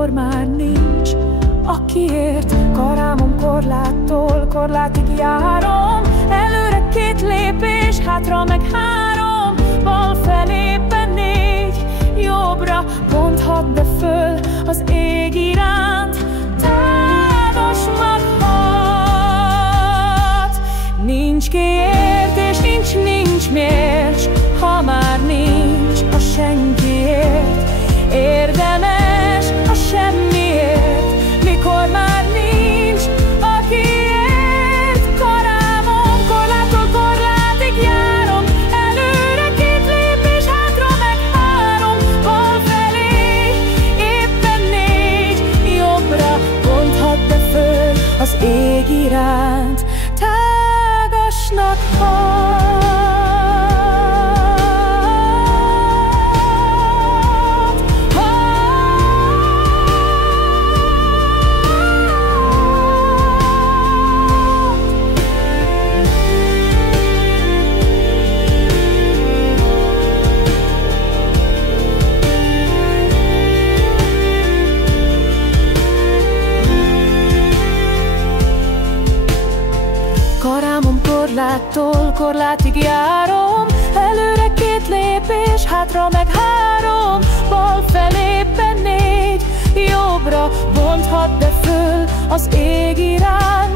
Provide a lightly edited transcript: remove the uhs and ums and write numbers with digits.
mikor már nincs, akiért. Karámom korláttól korlátig járom, előre 2 lépés, hátra meg 3, bal feléppen 4, jobbra ponthat, de föl az ég iránt tágas maghat. Nincs kiért és nincs miért, ha már nincs a senkiért. Érdemes a semmiért, mikor már nincs akiért. Karámom korláttól korlátig járom, előre 2 lépés, hátra meg 3, bal felé éppen 4, jobbra ponthat, de föl az ég iránt tágasnak hat. Karámom korláttól korlátig járom, előre 2 lépés, hátra meg 3, bal feléppen 4, jobbra bonthat, de föl az ég iránt